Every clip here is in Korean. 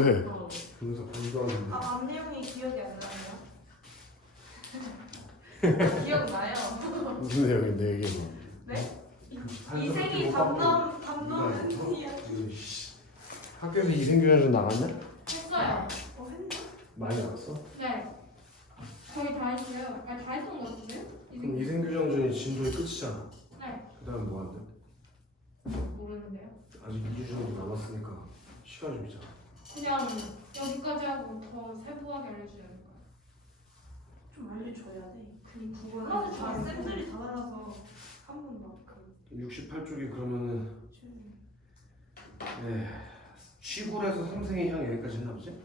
왜? 어. 그래서 공부도 하는데. 앞 내용이 기억이 안 나네요. 기억나요? 무슨 내용인데 이게 뭐? 네? 이생이 담담 이야기. 학교에서 이생교장 나갔냐? 했어요. 했나? 많이 나갔어? 네. 거의 다 했어요. 아니 다 했던 것 같은데요? 그럼 이생교장전이 진도의 끝이잖아. 네. 그 다음 뭐 한대? 모르는데요. 아직 2주 정도 남았으니까 시간 좀 있잖아. 그냥 여기까지 하고 더 세부하게 알려주려는 거예요. 좀 알려줘야 돼. 그니까. 그거는 다 쌤들이 다 달아서 한번 막 그. 68쪽이 그러면은 네 시골에서 삼생의 향이 여기까지 했나 보지?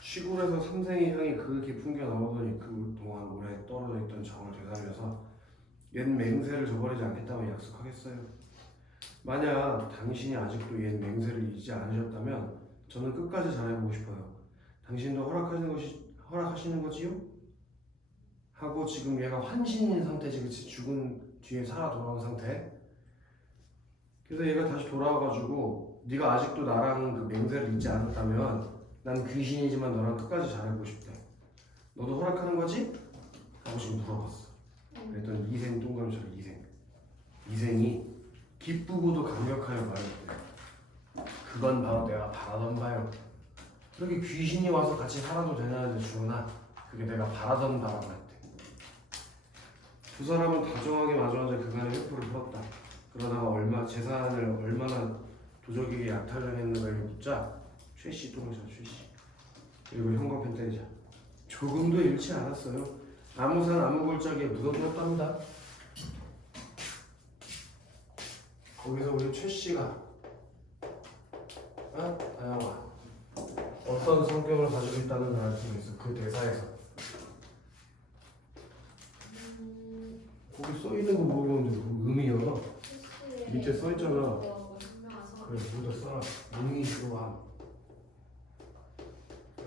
시골에서 삼생의 향이 그렇게 풍겨 나오더니 그동안 오래 떨어져 있던 정을 되살려서 옛 맹세를 저버리지 않겠다고 약속하겠어요. 만약 당신이 아직도 옛 맹세를 잊지 않으셨다면 저는 끝까지 잘해보고 싶어요. 당신도 허락하시는 거지요? 하고 지금 얘가 환신인 상태지, 그치? 죽은 뒤에 살아 돌아온 상태. 그래서 얘가 다시 돌아와가지고 네가 아직도 나랑 그 맹세를 잊지 않았다면 난 귀신이지만 너랑 끝까지 잘해보고 싶대. 너도 허락하는 거지? 하고 지금 물어봤어. 그랬더니 이생 동감처럼 이생이 기쁘고도 감격하여 말했대. 그건 바로 내가 바라던 바요. 그렇게 귀신이 와서 같이 살아도 되냐는데 주은아, 그게 내가 바라던 바라고 했대. 두 사람은 다정하게 마주 앉아 그간의 회포를 풀었다. 그러다가 재산을 얼마나 도적에게 약탈당했는가를 묻자 최씨 똥이자 최씨. 그리고 형광펜 때리자. 조금도 잃지 않았어요. 아무산 아무골짜기에 묻어두었답니다. 거기서 우리 최씨가 다영아 어떤 성격을 가지고 있다는 걸 알 수가 있어. 그 대사에서 거기 써있는 거 모르는데 그 의미요. 밑에 써있잖아. 그래, 여기다 써라. 용의주함.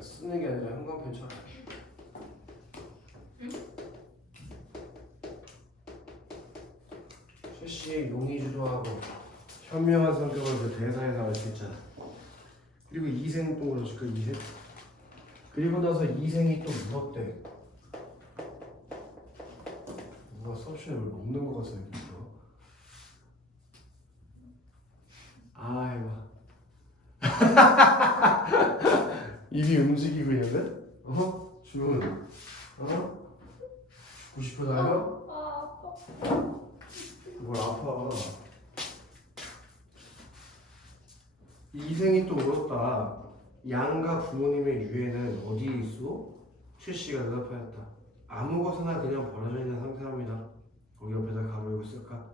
쓰는 게 아니라 형광펜처럼. 최씨의 용의주도 하고 현명한 성격을 그 대사에서 알 수 있잖아. 그리고 이생 또 그렇지, 그 이생. 그리고 나서 이생이 또 물었대. 누가 서션을 먹는 거 같아 이거. 아이고. 입이 움직이고 있는데? 주문. 죽고 싶어요? 뭘 아파. 이생이 또 울었다. 양가 부모님의 유해는 어디에 있어? 최씨가 대답하였다. 아무 곳에나 그냥 버려져 있는 상태랍니다. 거기 옆에다 가로이고 쓸까?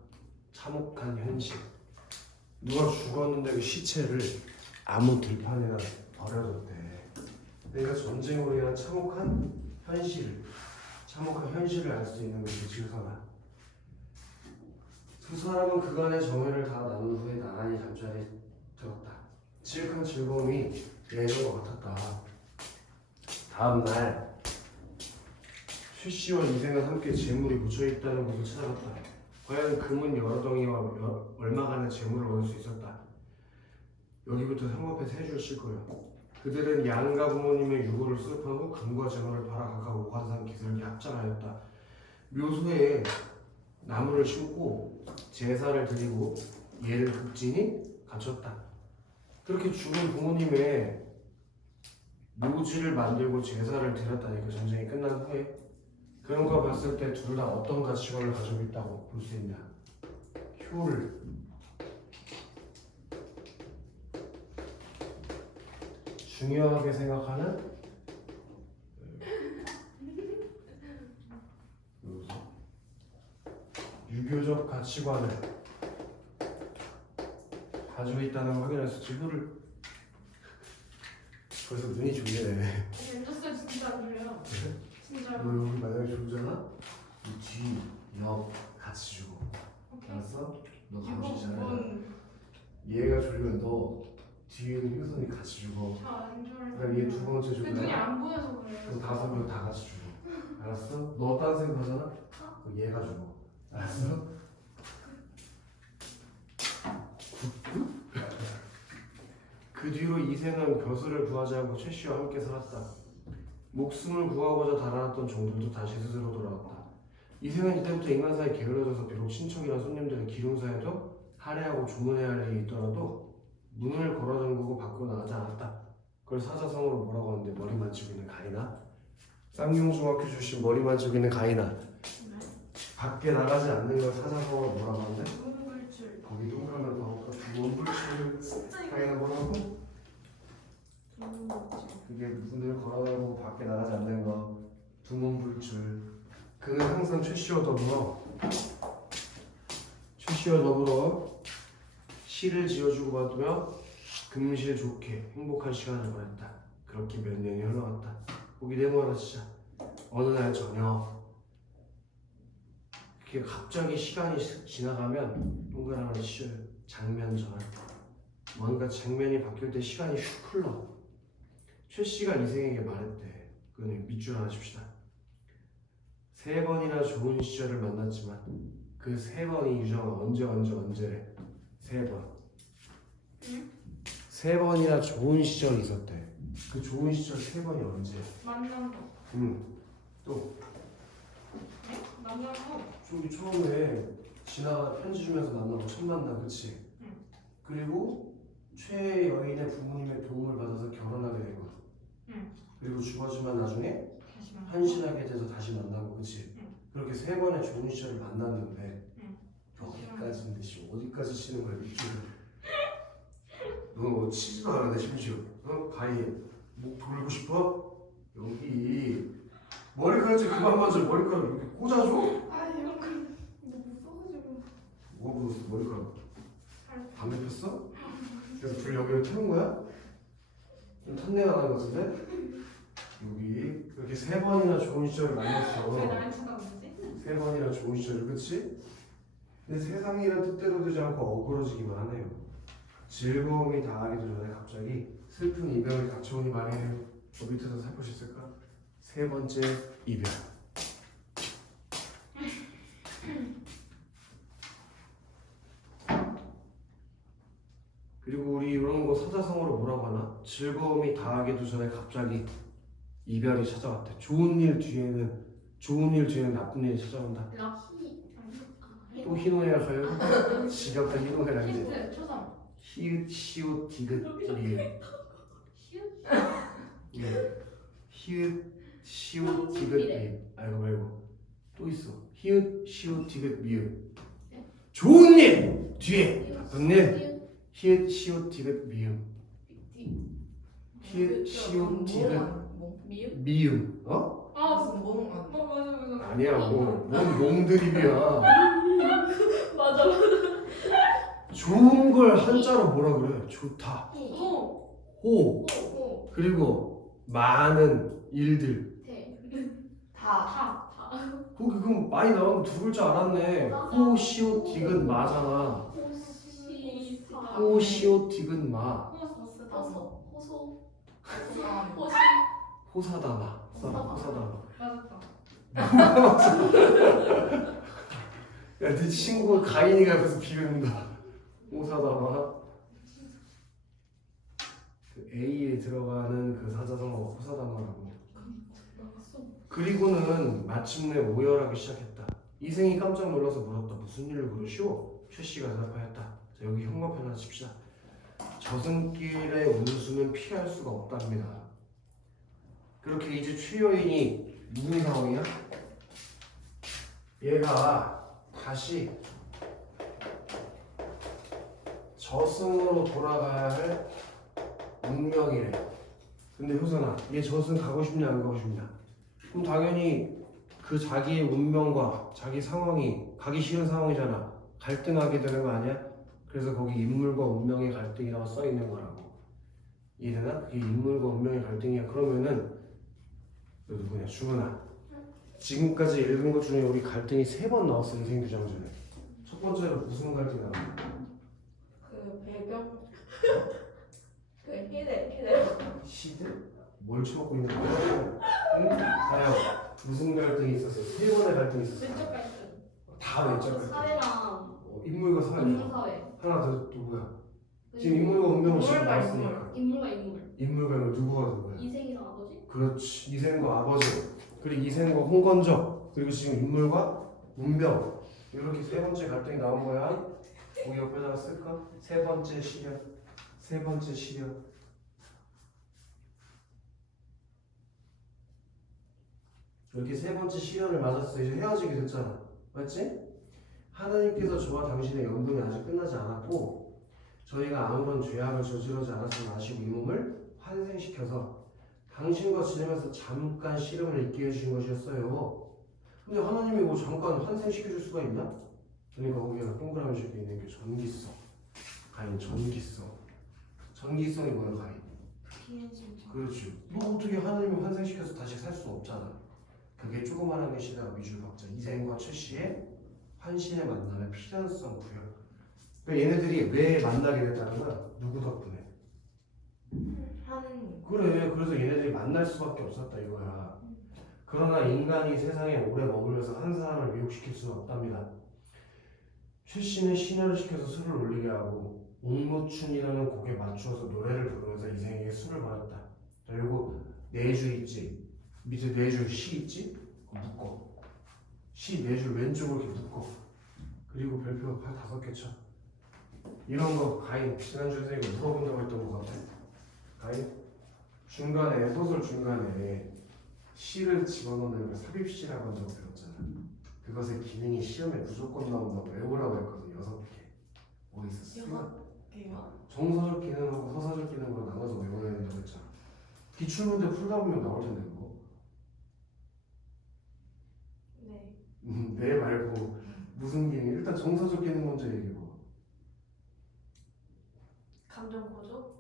참혹한 현실. 누가 죽었는데 그 시체를 아무 들판에나 버려졌대. 그러니까 전쟁으로 인한 참혹한 현실을 알 수 있는 것이 지우선아. 두 사람은 그간의 정회를 다 나눈 후에 나란히 잠자리에 들었다. 지극한 즐거움이 예전과 같았다. 다음 날 최씨와 이생은 함께 재물이 묻혀있다는 곳을 찾아갔다. 과연 금은 여러 덩이와 얼마간의 재물을 얻을 수 있었다. 여기부터 형광펜 3줄 칠 거야. 그들은 양가 부모님의 유고를 수습한 후 금과 재물을 팔아 각각 오간산 기슭에 합장하였다. 묘소에 나무를 심고 제사를 드리고 얘를 극진히 갖췄다. 그렇게 죽은 부모님의 묘지를 만들고 제사를 드렸다니까. 전쟁이 끝난 후에. 그런 거 봤을 때 둘 다 어떤 가치관을 가지고 있다고 볼 수 있냐. 효를 중요하게 생각하는 유교적 가치관을 가지고 있다는 걸 확인할 수 있지. 효를. 벌써 눈이 좋네. 멘토스 진짜 그래요. 진짜. 너 여기 만약에 좋잖아? 이 뒤, 옆 같이 주고. 알았어? 너 감시잖아. 얘가 졸리면 너 뒤에 있는 효선이 같이 주고. 저안 좋아해요. 그다음 얘 두 번째 주고. 눈이 안 보여서 그래요. 그럼 5명 다 같이 주고. 알았어? 너 딴 생각하잖아? 그럼 얘가 주고. 알았어? 그 뒤로 이생은 벼슬을 구하지 않고 최씨와 함께 살았다. 목숨을 구하고자 달아났던 종들도 다시 스스로 돌아왔다. 이생은 이때부터 인간사에 게을러져서 비록 친척이나 손님들의 기름사에도 할애하고 조문해야 할 일이 있더라도 문을 걸어 잠그고 밖으로 나가지 않았다. 그걸 사자성어로 뭐라고 하는데 머리 만지고 있는 가이나? 쌍용중학교 출신 머리 만지고 있는 가이나 밖에 나가지 않는 걸 사자성어로 뭐라고 하는데? 두문불출. 거기 동그라미 나오니까 두문불출 진짜 이거. 가이나 뭐라고? 두문불출. 그게 문을 걸어달고 밖에 나가지 않는 거 두문불출. 그는 항상 최씨와 더불어 시를 지어주고 받으며 금실 좋게 행복한 시간을 보냈다. 그렇게 몇 년이 흘러갔다. 보기 대모하라 진짜. 어느 날 저녁 그게 갑자기 시간이 지나가면 동그라미 치어요. 장면 전환. 뭔가 장면이 바뀔 때 시간이 슉 흘러. 최 씨가 이생에게 말했대. 그는 밑줄 하십시다. 3번이나 좋은 시절을 만났지만 그 3번이 유정아 언제래? 3번. 응? 3번이나 좋은 시절이 있었대. 그 좋은 시절 3번이 언제? 만난 거. 또 네? 만난 거. 저기 처음에 지나가 편지 주면서 만나고 첫 만남, 그치? 응. 그리고 최 여인의 부모님의 도움을 받아서 결혼하게 되고. 응. 그리고 죽었지만 나중에 다시 만난 거. 한신하게 돼서 다시 만나고, 그치? 응. 그렇게 3번의 좋은 시절을 만났는데 응. 여기까지인데 씨 어디까지 치는 거야 밑줄을. 너 치지도 않았네 심지어. 가히 목 돌리고 싶어? 여기 머리카락 좀 그만 만져. 머리카락 이렇게 꽂아줘? 아 이런 거못 써가지고. 뭐가 묻었어 머리카락? 살. 담배 폈어? 그래서 불 여기를 태운 거야? 좀 탄내가 나는 것 같은데? 여기 이렇게 3번이나 좋은 시절을 만났어. 왜 날 쳐다보지? 3번이나 좋은 시절을, 그치? 근데 세상이란 뜻대로 되지 않고 어그러지기만 하네요. 즐거움이 다하기도 전에 갑자기 슬픈 이별이 닥쳐오니 말이에요. 밑에서 살포시 쓸까? 3번째 이별. 그리고 우리 이런 거 사자성어로 뭐라고 하나? 즐거움이 다하기도 전에 갑자기 이별이 찾아왔대. 좋은 일 뒤에는 나쁜 일이 찾아온다. 럭키. 또 희노애가 가요? 지겹다 희노애가 이제. 힌트 초성. 히읗 시옷 디귿 리을. 히읗. 예. 히읗 시옷 디귿 리을. 알고 말고 또 있어. 히읗 시옷 디귿 미음. 좋은 일 뒤에 나쁜 일. 히읗 시옷 디귿 미음. 히읗 시옷 디귿 미음? 미음. 어? 아, 무슨 몽 아니야? 맞아. 아니야 뭔 몽드립이야. 맞아. 좋은 걸 한자로 뭐라 그래? 좋다. 호. 호. 호. 그리고 많은 일들. 대. 다. 다. 거기 그럼 많이 나오면 두 글자 알았네. 호 시옷 디귿 마잖아. 호시. 호 시옷 디귿 마. 호스. 다섯. 호소. 호시. 호사다마. 호사다마. 맞았다. 야, 네 친구 가인이가 옆에서 비웃는다. 호사다마. 그 A에 들어가는 그 사자성어가 호사다마라고. 그리고는 마침내 오열하기 시작했다. 이생이 깜짝 놀라서 물었다. 무슨 일을 그러시오? 최 씨가 대답하였다. 자, 여기 형광펜 하나 칩시다. 저승길의 운수는 피할 수가 없답니다. 그렇게 이제 최 여인이 무슨 상황이야? 얘가 다시 저승으로 돌아가야 할 운명이래. 근데 효선아, 얘 저승 가고 싶냐 안 가고 싶냐? 그럼 당연히 그 자기의 운명과 자기 상황이 가기 싫은 상황이잖아. 갈등하게 되는 거 아니야? 그래서 거기 인물과 운명의 갈등이라고 써 있는 거라고. 이해되나? 그게 인물과 운명의 갈등이야. 그러면은 너 누구냐? 주은아. 지금까지 읽은 것 중에 우리 갈등이 3번 나왔어. 인생규정 전에. 첫 번째로 무슨 갈등이 나왔어? 그 배경. 그 희대. 시대? 뭘 쳐먹고 있는 거야? 응? 다요. 무슨 갈등이 있었어? 3번의 갈등이 있었어. 왼쪽 갈등. 다 왼쪽 갈등. 사회랑 인물과 사회. 인문사회. 하나 더 또 뭐야? 지금 인물과 운명은 지금 인물과 나왔으니까. 인물과 인물. 인물과 인물 누구가 누구야? 이생이랑 아버지? 그렇지. 이생과 아버지. 그리고 이생과 홍건적. 그리고 지금 인물과 운명. 이렇게 세 번째 갈등이 나온 거야. 거기 옆에다가 쓸까? 세 번째 시련. 세 번째 시련. 이렇게 세 번째 시련을 맞았어. 이제 헤어지게 됐잖아. 맞지? 하나님께서 저와 당신의 연동이 아직 끝나지 않았고 저희가 아무런 죄악을 저지르지 않았음을 아시고 이 몸을 환생시켜서 당신과 지내면서 잠깐 시름을 잊게 해주신 것이었어요. 근데 하나님이 뭐 잠깐 환생시켜줄 수가 있나? 그러니까 거기가 동그라미 식에 있는 게 전기성. 가인 전기성. 전기성이 뭐야 가인? 비현실적. 그렇지. 너 어떻게 하나님이 환생시켜서 다시 살 수 없잖아. 그게 조그마한 시대가 미줄 박자 이생과 최씨의 환신의 만남의 필연성 구현. 그러니까 얘네들이 왜 만나게 됐다는 거야? 누구 덕분에? 하느님. 그래. 그래서 얘네들이 만날 수밖에 없었다 이거야. 그러나 인간이 세상에 오래 머물면서 한 사람을 미혹시킬 수는 없답니다. 최씨는 신혈을 시켜서 술을 올리게 하고 옥무춘이라는 곡에 맞추어서 노래를 부르면서 이생에게 술을 받았다. 자, 요거 네 줄 있지? 밑에 네 줄 시 있지? 그거 묶어. 시 네 줄 왼쪽으로 이렇게 묶어. 그리고 별표 한 5개 쳐. 이런 거 가인 지난주 선생님이 물어본다고 했던 거 같아. 가인 중간에 소설 중간에 시를 집어넣는 걸 삽입시라고 한다고 배웠잖아. 그것의 기능이 시험에 무조건 나온다고 외우라고 했거든. 6개. 뭐 있었어? 개요? 정서적 기능하고 서사적 기능으로 나눠서 외워야 된다고 했잖아. 기출문제 풀다 보면 나올 텐데 그거. 네. 네 말고 무슨 기능? 일단 정서적 기능 먼저 얘기해봐. 감정 고조?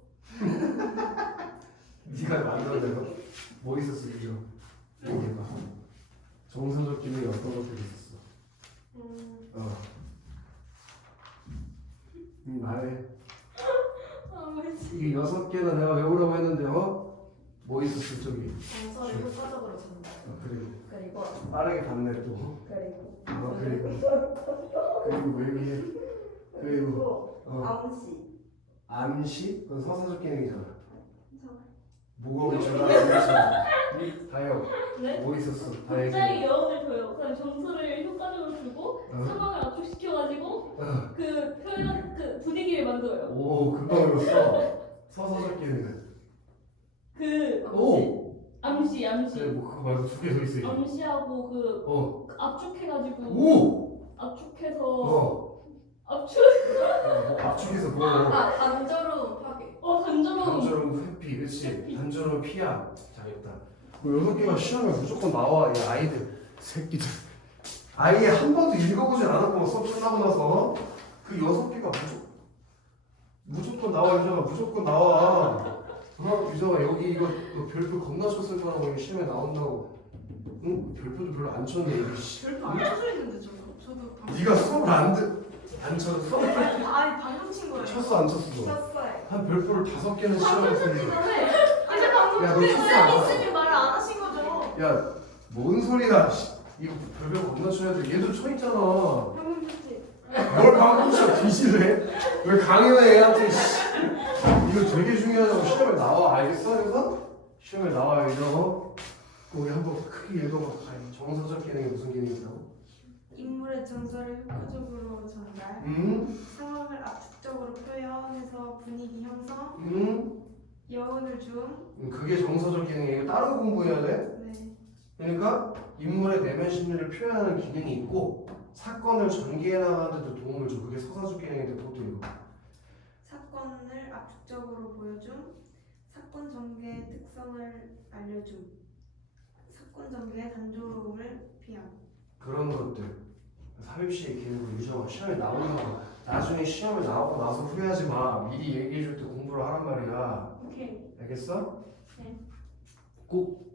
네가 만들어낸 거? 뭐 있었어 그죠? 얘기해봐. 정서적 기능이 어떤 것들이 있었어? 말해. 이게 6개나 내가 외우라고 했는데 뭐 있었어 저기? 정서를 효과적으로 전달. 그리고 그리고 빠르게 봤네 또. 그리고 왜 위해? 그리고 암시. 암시? 그건 서사적 기능이잖아. 괜찮아. 무거운 죄가 다요. 네? 뭐 있었어? 다 갑자기 얘기해. 여운을 줘요. 그럼 정서를 효과적으로 주고 상황을 압축시켜가지고 그 표현 그 분위기를 만들어요. 오 그거 써. 서사적 기능은. 그 오. 암시 그래 뭐 그거 말고 2개 더 있어. 암시하고 그 압축해가지고 오. 압축해서 압축 압축해서 뭐? 단조로운 파괴. 단조로움 단조로움 회피, 그렇지? 단조로움 피함. 잘했다. 그 6개가 시험에 무조건 나와. 이 아이들 새끼들. 아예 한 번도 읽어보지 않았고 수업 끝나고 나서 그 6개가 무조건 나와. 유정아 무조건 나와. 유정아 여기 이거 너 별표 겁나 쳤을 거라고 이거 시험에 나온다고. 응? 별표도 별로 안 쳤네 이거. 별로 안 쳐져 있는데 저도 방금. 네가 수업을 안 쳤어? 아니 방금 친 거예요. 쳤어 안 쳤어? 쳤어요. 한 별표를 5개는 시험에 쓰는데. 아니 방금 야, 너 진짜 알아? 선생님이 말을 안 하신 거죠? 야, 뭔 소리야? 이거 별별 겁나 쳐야 돼. 얘도 쳐 있잖아. 방금 쳤지. 뭘 방금 쳐 뒤질래? 왜 강요해 애한테? 이거 되게 중요하다고 시험에 나와. 알겠어? 그래서 시험에 나와요. 이거 거기 한번 크게 읽어봐. 정서적 기능이 무슨 기능이 있다고? 인물의 정서를 효과적으로 전달. 상황을 압축적으로 표현해서 분위기 형성. 여운을 줌. 그게 정서적 기능이에요. 따로 공부해야 돼. 네. 그러니까 인물의 내면 심리를 표현하는 기능이 있고 사건을 전개해 나가는 데도 도움을 줘. 그게 서사적 기능인데 그것도 이거. 사건을 압축적으로 보여줌. 사건 전개의 특성을 알려줌. 사건 전개의 단조로움을 피함. 그런 것들. 삽입시의 기능으로 유정아 시험에 나오는 거 나중에 시험에 나오고 나서 후회하지 마. 미리 얘기해 줄 때 공부를 하란 말이야. 오케이. 알겠어? 네. 꼭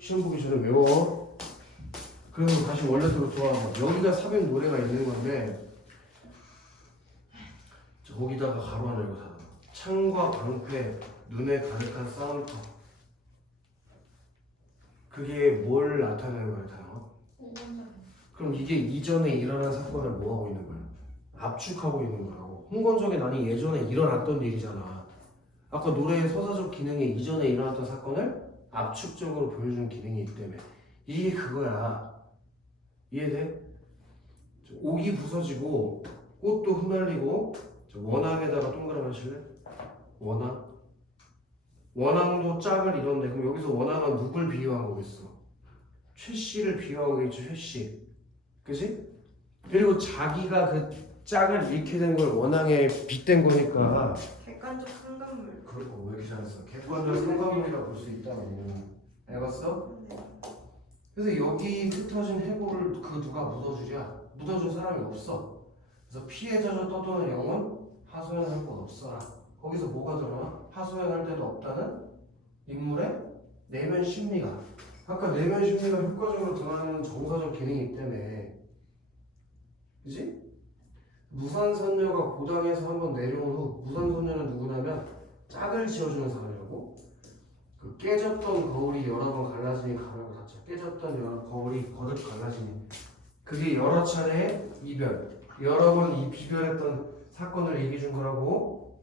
시험 보기 전에 외워. 그리고 다시 원래대로 돌아와. 여기가 삽입 노래가 있는 건데 거기다가 가로 하나 이거 다. 창과 방패, 눈에 가득한 싸움터. 그게 뭘 나타내는 거야, 단어? 그럼 이게 이전에 일어난 사건을 뭐 하고 있는 거야? 압축하고 있는 거라고. 홍건적의 난이 예전에 일어났던 일이잖아. 아까 노래의 서사적 기능에 이전에 일어났던 사건을 압축적으로 보여주는 기능이 있기 때문에 이게 그거야. 이해돼? 옥이 부서지고 꽃도 흩날리고 원앙에다가 동그라미 하실래? 원앙? 원앙도 짝을 이뤘네. 그럼 여기서 원앙은 누굴 비유한 거겠어? 최 씨를 비유하고 있죠. 최 씨. 그지? 그리고 자기가 그 짝을 잃게 된 걸 원앙에 빗댄 거니까 객관적 상관물. 그리고 왜 이렇게 잘했어? 객관적 상관물이라고 볼 수 있다고. 알겠어? 네. 그래서 여기 흩어진 해골을 그 누가 묻어주랴? 묻어준 사람이 없어. 그래서 피해 젖어 떠도는 영혼 하소연할 곳 없어라. 거기서 뭐가 드러나? 하소연할 데도 없다는 인물의 내면 심리가. 아까 내면 심리가 효과적으로 드러나는 정서적 기능이 있기 때문에, 그지? 무산선녀가 고당에서 한번 내려온 후, 무산선녀는 누구냐면 짝을 지어주는 사람이라고. 그 깨졌던 거울이 여러 번 갈라지니 가면을 닫자. 깨졌던 거울이 거듭 갈라지니. 그게 여러 차례의 이별, 여러 번 이 비별했던 사건을 얘기해 준 거라고.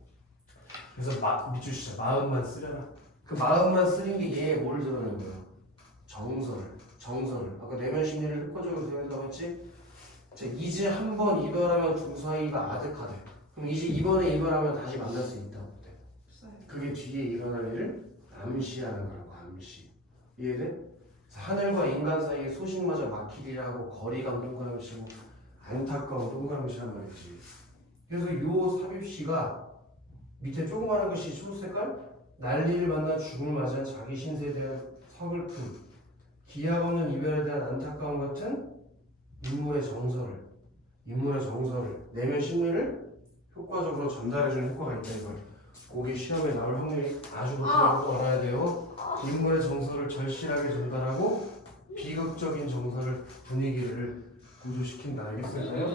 그래서 밑줄 시작. 마음만 쓰려라. 그 마음만 쓰는 게 얘에 뭘 드러내는 거예요? 정서를. 아까 내면 심리를 효과적으로 사용했다고 했지? 자, 이제 한 번 이별하면 두 사이가 아득하대. 그럼 이제 이번에 이별하면 다시 만날 수 있다고 돼. 없어요. 그게 뒤에 일어날 일을 암시하는 거라고. 암시. 이해돼? 그래서 하늘과 인간 사이에 소식마저 막히리라고 거리감 동그라미 치고 안타까운 동그라미 치란 말이지. 그래서 요 삽입시가 밑에 조그마한 것이 초록색깔 난리를 만나 죽음을 맞이한 자기 신세에 대한 서글픔, 기약 없는 이별에 대한 안타까움 같은 인물의 정서를 내면 심리를 효과적으로 전달해주는 효과가 있다 이걸. 그게 시험에 나올 확률이 아주 높다고 알아야 돼요. 인물의 정서를 절실하게 전달하고 비극적인 정서를 분위기를 고조시킨다. 알겠어요?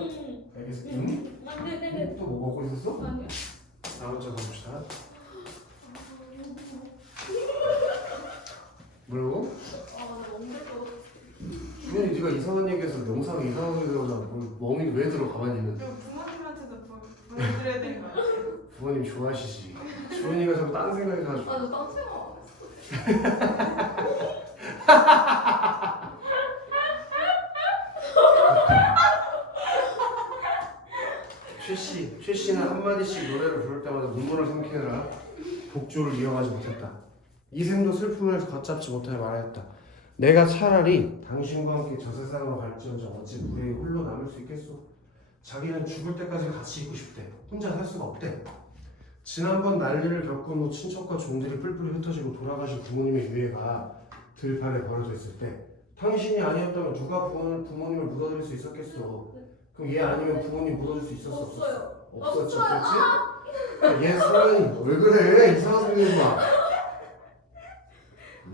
알겠어요? 응? 네네네. 또 뭐 먹고 있었어? 아니요. 다음 장 봅시다. 뭐라고? 너무 힘들어. 주현이 네가 이상한 얘기해서 영상에 이상한 소리 들어오잖아. 멍이 왜 들어 가만히 있는데. 그리고 부모님한테도 보여드려야 되는 거 아니에요? 부모님 좋아하시지. 주현이가 자꾸 딴 생각해가지고. 저딴 생각 안 했어. 최 씨는 한마디씩 노래를 부를 때마다 눈물을 삼키느라 독조를 이어가지 못했다. 이생도 슬픔을 걷잡지 못하여 말하였다. 내가 차라리 당신과 함께 저 세상으로 갈지언정 어찌 무례히 홀로 남을 수 있겠소? 자기는 죽을 때까지 같이 있고 싶대. 혼자 살 수가 없대. 지난번 난리를 겪은 후 친척과 종들이 뿔뿔이 흩어지고 돌아가신 부모님의 유해가 들판에 버려져 있을 때 당신이 아니었다면 누가 부모님을 묻어드릴 수 있었겠어? 그럼 얘 아니면 부모님 묻어줄 수 있었어? 없어요. 없었지? 얘 사람이 왜 그래? 이상한 소리 내지 마.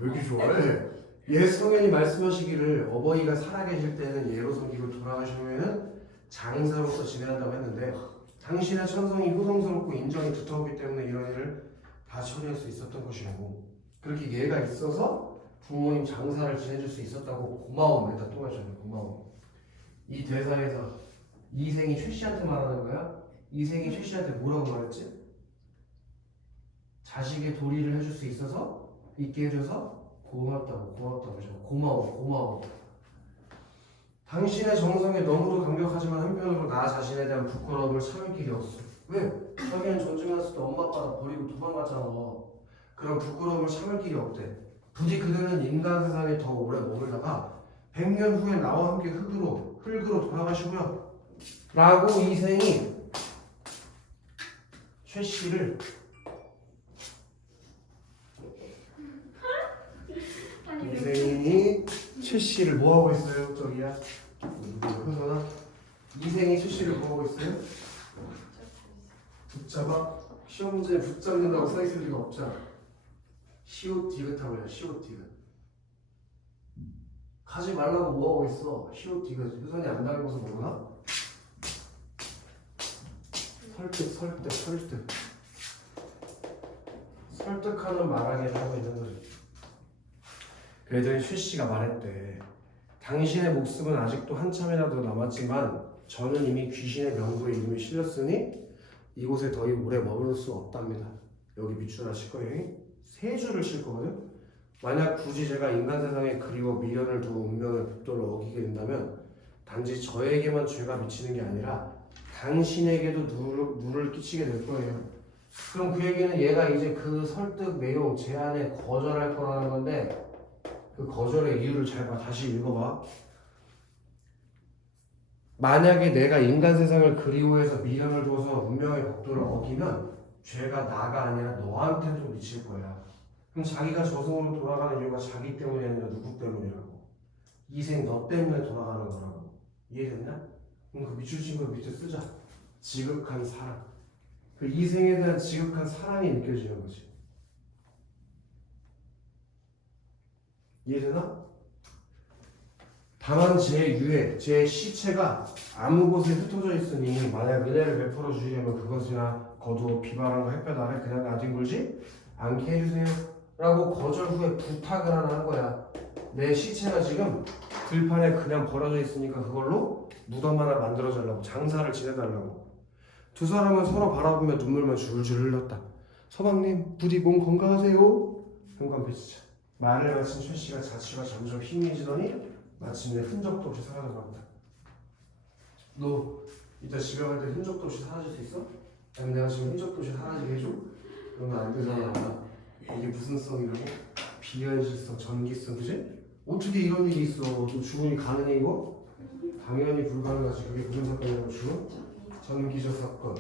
왜 이렇게 좋아해? 얘 성현이 말씀하시기를 어버이가 살아계실 때는 예로 섬기고 돌아가신 후에는 장사로서 지내한다고 했는데 당신의 천성이 효성스럽고 인정이 두터웠기 때문에 이런 일을 다 처리할 수 있었던 것이고 그렇게 얘가 있어서 부모님 장사를 지내줄 수 있었다고 고마움에다 또 하셨네. 고마움. 이 대사에서 이생이 최 씨한테 말하는 거야? 이생이 최 씨한테 뭐라고 말했지? 자식의 도리를 해줄 수 있어서 있게 해줘서 고맙다고 하죠. 고마워. 당신의 정성에 너무도 감격하지만 한편으로 나 자신에 대한 부끄러움을 참을 길이 없어. 왜? 자기는 전쟁했을 때 엄마 아빠가 버리고 도망갔잖아. 그런 부끄러움을 참을 길이 없대. 부디 그들은 인간 세상에 더 오래 머물다가 100년 후에 나와 함께 흙으로 돌아가시고요. 라고 이생이 최 씨를 이생이 최 씨를 뭐 하고 있어요? 저기야. 효선아. 이생이 최 씨를 뭐 하고 있어요? 붙잡아. 시험 문제에 붙잡는다고 써 있을 리가 없잖아. 시옷 디귿하고 해요. 시옷 디귿. 가지 말라고 뭐 하고 있어? 시옷 디귿. 효선이 안 달고서 모르나? 설득하는 말하기를 하고 있는 거지. 그랬더니 최 씨가 말했대. 당신의 목숨은 아직도 한참이라도 남았지만 저는 이미 귀신의 명부에 이름이 실렸으니 이곳에 더 오래 머무를 수 없답니다. 여기 밑줄 하나 칠 거예요. 세 줄을 칠 거거든요. 만약 굳이 제가 인간 세상에 그리워 미련을 두고 운명의 법도를 어기게 된다면 단지 저에게만 죄가 미치는 게 아니라 당신에게도 누를 끼치게 될 거예요. 그럼 그 얘기는 얘가 이제 그 설득 내용 제안에 거절할 거라는 건데 그 거절의 이유를 잘 봐. 다시 읽어봐. 만약에 내가 인간 세상을 그리워해서 미련을 두어서 운명의 법도를 어기면 죄가 나가 아니라 너한테도 미칠 거야. 그럼 자기가 저승으로 돌아가는 이유가 자기 때문이 아니라 누구 때문이라고. 이생 너 때문에 돌아가는 거라고. 이해됐냐? 그럼 그 밑줄 친 거 밑에 쓰자. 지극한 사랑. 그 이생에 대한 지극한 사랑이 느껴지는 거지. 이해되나? 다만 제 유해, 제 시체가 아무 곳에 흩어져 있으니 만약 은혜를 베풀어 주시려면 그것이나 거두어 비바람과 햇볕 아래 그냥 나뒹굴지 않게 해주세요 라고 거절 후에 부탁을 하나 한 거야. 내 시체가 지금 들판에 그냥 버려져 있으니까 그걸로 무덤 하나 만들어달라고, 장사를 지내달라고. 두 사람은 서로 바라보며 눈물만 줄줄 흘렸다. 서방님 부디 몸 건강하세요. 현관빛 시차. 말을 마친 최 씨가 자취가 점점 희미해지더니 마침내 흔적도 없이 사라져버렸다. 너 이따 집에 갈 때 흔적도 없이 사라질 수 있어? 아니면 내가 지금 흔적도 없이 사라지게 해줘? 그러면 안 되잖아. 이게 무슨 성이라고? 비현실성, 전기성, 그지? 어떻게 이런 일이 있어? 너 죽음이 가능해 이거? 당연히 불가능하지. 그게 무슨 사건이라고 죽음? 전기적 사건.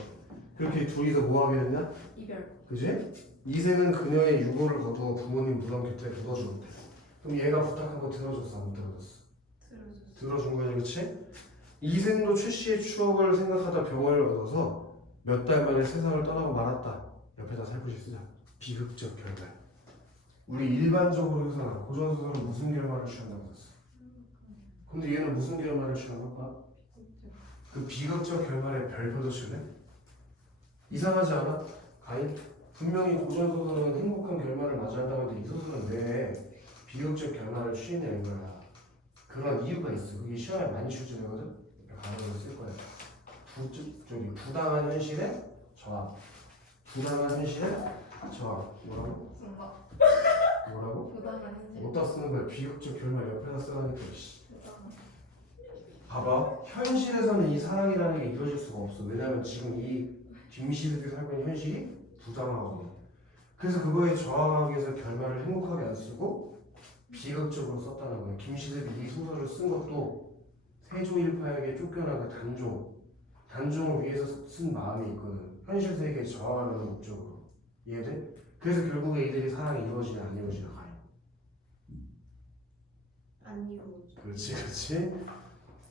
그렇게 둘이서 뭐 하게 됐냐? 이별. 그지? 이생은 그녀의 유고를 거두어 부모님 무덤 곁에 묻어주었대. 그럼 얘가 부탁한 거 들어줬어? 안 들어줬어? 들어준 거지, 그치? 이생도 최 씨의 추억을 생각하다 병원을 얻어서 몇 달 만에 세상을 떠나고 말았다. 옆에다 살포시 쓰자. 비극적 결말. 우리 일반적으로 해서 고전소설은 무슨 결말을 취한다고 했어? 근데 얘는 무슨 결말을 취한 걸까? 그 비극적 결말에 별표도 칠래? 이상하지 않아? 아니, 분명히 고전소설은 행복한 결말을 맞이한다고 했는데 이 소설은 왜 비극적 결말을 취했냐 이거야. 그런 이유가 있어. 그게 시험에 많이 출제되거든. 가능을 쓸 거야. 부당한 현실에 저항. 부당한 현실에 저항. 뭐라고? 뭐라고? 부당한 현실. 어디다 쓰는 거야? 비극적 결말 옆에다 쓰라니까. 봐봐. 현실에서는 이 사랑이라는 게 이루어질 수가 없어. 왜냐면 지금 이 김시득이 살고 있는 현실이 부당하거든. 그래서 그거에 저항하기 위해서 결말을 행복하게 안 쓰고 비극적으로 썼다는 거예요. 김시득이 이 소설을 쓴 것도 세조일파에게 쫓겨난 그 단종을 위해서 쓴 마음이 있거든. 현실 세계에 저항하는 목적으로. 이해돼? 그래서 결국에 이들이 사랑이 이루어지냐 안 이루어지냐 가요. 안 이루어져. 그렇지.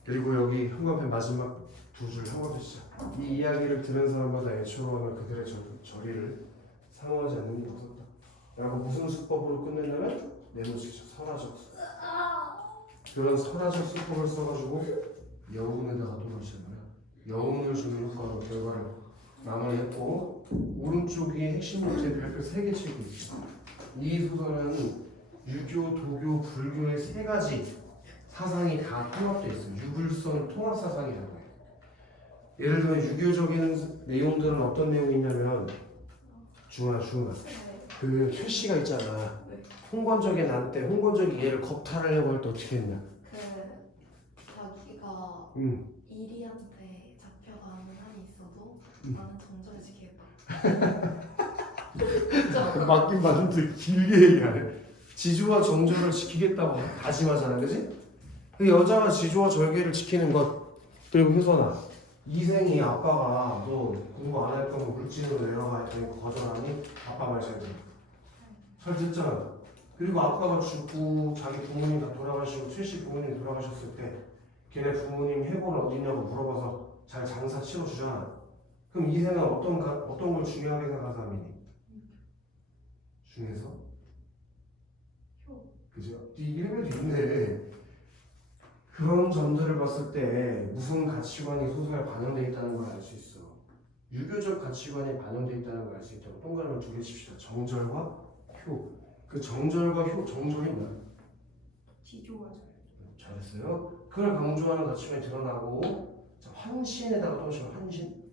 그리고 여기 현관편 마지막 두 줄 현관편 시작. 이 이야기를 들은 사람마다 애처로하며 그들의 저리를 상호하지 않는 게 없었다. 라고 무슨 수법으로 끝냈냐면 내놓치죠. 설화적. 그런 설화적 수법을 써가지고 여운에다가 또 넣으시는 거야. 여운을 주는 효과로 결과를 마무리했고 오른쪽이 핵심 문제 별표 3개 치고 있어. 이 소설은 유교, 도교, 불교의 3가지 사상이 다 통합되어 있어. 유불선 통합 사상이라고 해. 예를 들면 유교적인 내용들은 어떤 내용이냐면 중아 그 최 씨가 있잖아. 홍건적의 난 때 홍건적이 얘를 겁탈하려고 할 때 어떻게 했냐? 자기가 이리한테 잡혀가는 한이 있어도 나는 정절을 지키겠다. 맞긴 맞는데 길게 얘기하네. 지조와 정절을 지키겠다고 다짐하잖아, 그지? 그 여자가 지조와 절개를 지키는 것. 그리고 효선아, 이생이 아빠가 너 공부 안 할 거면 물질로 내려가 했더니 거절하니 아빠 말 잘 들어. 잘 듣잖아. 그리고 아빠가 죽고 자기 부모님 다 돌아가시고 최씨 부모님 돌아가셨을 때 걔네 부모님 해골은 어디냐고 물어봐서 잘 장사 치러주잖아. 그럼 이생은 어떤 걸 중요하게 생각하는 사람이니? 중에서? 그죠? 이름에도 있는데 그런 점들을 봤을 때 무슨 가치관이 소설에 반영되어 있다는 걸 알 수 있어. 유교적 가치관이 반영되어 있다는 걸 알 수 있다고. 동그라미 2개 칩시다. 정절과 효. 그 정절과 정절이 뭐야? 지조와 절. 잘했어요. 그걸 강조하는 가치관이 드러나고 자, 환신에다가 또 오시면 환신.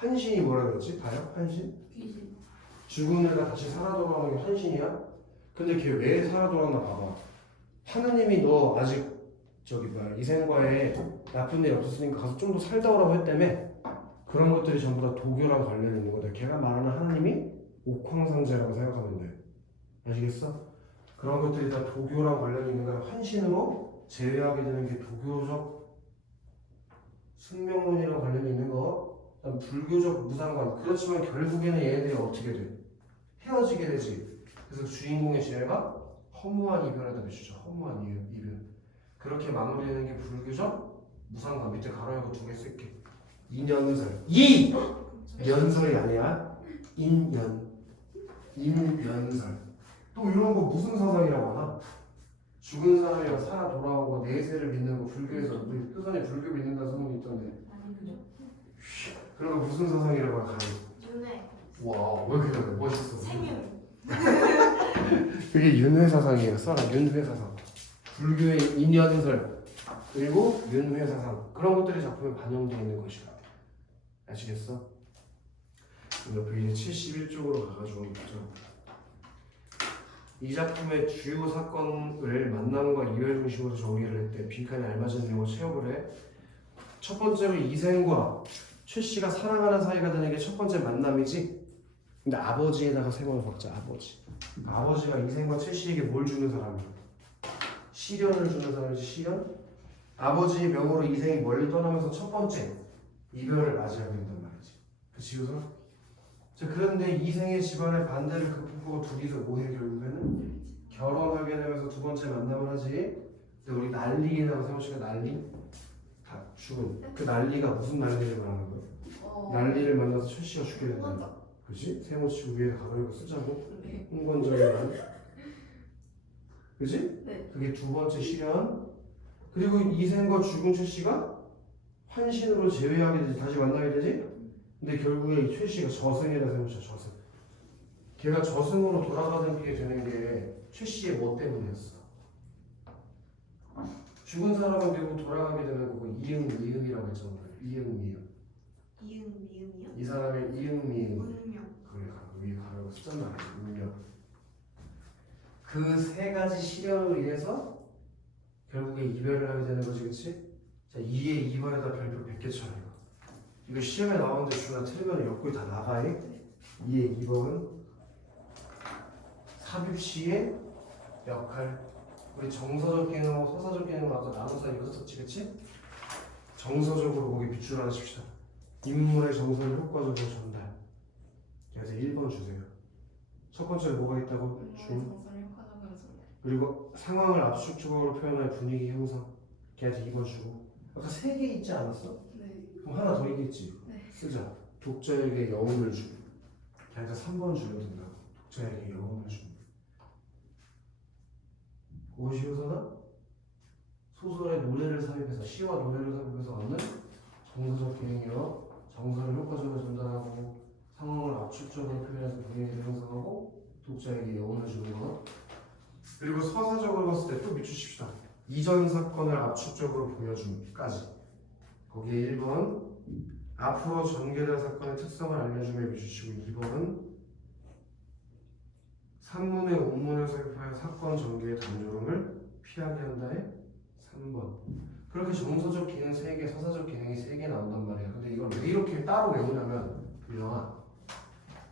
환신이 뭐라 그랬지? 봐요? 환신? 귀신. 죽은 애가 다시 살아 돌아오는 게 환신이야? 근데 걔 왜 살아 돌아왔나 봐봐. 하느님이 너 아직 저기 뭐야 이생과에 나쁜 일 없었으니까 가서 좀 더 살다 오라고 했다며. 그런 것들이 전부 다 도교랑 관련이 있는 거다. 걔가 말하는 하느님이 옥황상제라고 생각하면 돼. 아시겠어? 그런 것들이 다 도교랑 관련이 있는 거야. 환신으로 제외하게 되는 게 도교적 숙명론이랑 관련이 있는 거. 그다음 불교적 무상관. 그렇지만 결국에는 얘네들이 어떻게 돼? 헤어지게 되지. 그래서 주인공의 지혜가 허무한 이별에다 비추죠. 허무한 이별. 그렇게 마무리되는 게 불교적 무상관. 밑에 가로열고 두 개 쓸게. 인연설. 연설이 아니야. 인연설. 또 이런 거 무슨 사상이라고 하나? 죽은 사람이랑 살아 돌아오고 내세를 믿는 거 불교에서 우리 효선이 불교 믿는다는 소문이 있던데. 아니 그죠? 그런 거 무슨 사상이라고 할까? 윤회. 와, 왜 이렇게 잘해? 멋있어. 생윤. 그게 윤회 사상이에요. 써라. 윤회 사상. 불교의 인연설 그리고 윤회 사상 그런 것들이 작품에 반영되어 있는 것이다. 아시겠어? 옆에 이제 71쪽으로 가가지고 보죠. 이 작품의 주요 사건을 만남과 이별 중심으로 정리를 했대. 빈칸에 알맞은 내용을 채워을 해. 첫 번째로 이생과 최 씨가 사랑하는 사이가 되는 게 첫 번째 만남이지. 근데 아버지에다가 세 번을 박자. 아버지가 이생과 최 씨에게 뭘 주는 사람이야? 시련을 주는 사람이지. 시련? 아버지 명으로 이생이 멀리 떠나면서 첫 번째 이별을 맞이하게 된단 말이지. 그치 우선? 자, 그런데 이생의 집안의 반대를 극복하고 둘이서 뭐해 결국에는? 결혼하게 되면서 두 번째 만남을 하지. 근데 우리 난리라고 생각하니까 난리? 다 죽은. 그 난리가 무슨 난리를 말하는 거야? 난리를 만나서 최 씨가 죽게 된다. 그치? 세모치고 위에 가로열고 쓰자고. 네. 홍건적이란. 그치? 네. 그게 두 번째 시련. 그리고 이생과 죽은 최 씨가 환신으로 제외하게 되지. 다시 만나게 되지. 근데 결국에 이 최 씨가 저승이라 생각하죠. 저승. 걔가 저승으로 돌아가게 되는 게 최 씨의 뭐 때문이었어? 죽은 사람은 결국 돌아가게 되는 거고 이응 미응이라고 했잖아. 이응 미응. 이응 미음이요? 이 사람의 이응 미응. 운명. 그래 위에 가려고 쓰잖아. 운명. 그 세 가지 시련으로 인해서 결국에 이별을 하게 되는 거지, 그치? 자, 2에 2번에다 별표 100개 쳐요. 이거 시험에 나오는데 중간 틀리면 옆구리 다 나가요. 2에 2번은 삽입시의 역할. 우리 정서적 기능하고 서사적 기능을 아까 나눠서 읽었었지, 그치? 정서적으로 거기 비추를 하십시다. 인물의 정서를 효과적으로 전달. 그래서 1번 주세요. 첫 번째 뭐가 있다고? 중. 그리고 상황을 압축적으로 표현할 분위기 형성. 걔한테 2번 주고. 아까 3개 있지 않았어? 네. 그럼 하나 더 있겠지? 네. 쓰자. 독자에게 여운을 주고. 걔한테 3번 주면 된다고. 독자에게 여운을 주고. 무엇이 효서나? 소설에 노래를 삽입해서 시와 노래를 삽입해서 얻는 정서적 기능이요. 정서를 효과적으로 전달하고 상황을 압축적으로 표현해서 분위기를 형성하고 독자에게 여운을 주는 것. 그리고 서사적으로 봤을 때 또 비추십시다. 이전 사건을 압축적으로 보여줌까지. 거기에 1번 앞으로 전개될 사건의 특성을 알려주며 비추시고 2번은 산문의 원문을 삽입하여 사건 전개의 단조름을 피하게 한다에 3번. 그렇게 정서적 기능 3개, 서사적 기능이 3개 나온단 말이야. 근데 이걸 왜 이렇게 따로 외우냐면 유영아,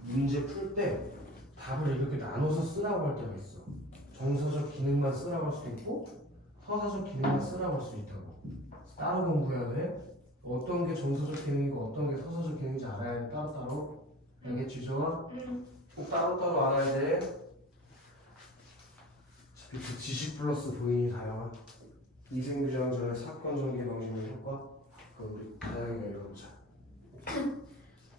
문제 풀 때 답을 이렇게 나눠서 쓰라고 할 때가 있어. 정서적 기능만 쓰라고 할 수도 있고 서사적 기능만 쓰라고 할 수도 있다고. 따로 공부해야 돼. 어떤 게 정서적 기능이고 어떤 게 서사적 기능인지 알아야 돼. 따로따로. 알겠지 유정아? 꼭 따로따로 알아야 돼. 그 지식 플러스 부인이 다양한 이생규정 전의 사건 전개 방식의 효과. 그거 우리 다양하게 읽어보자.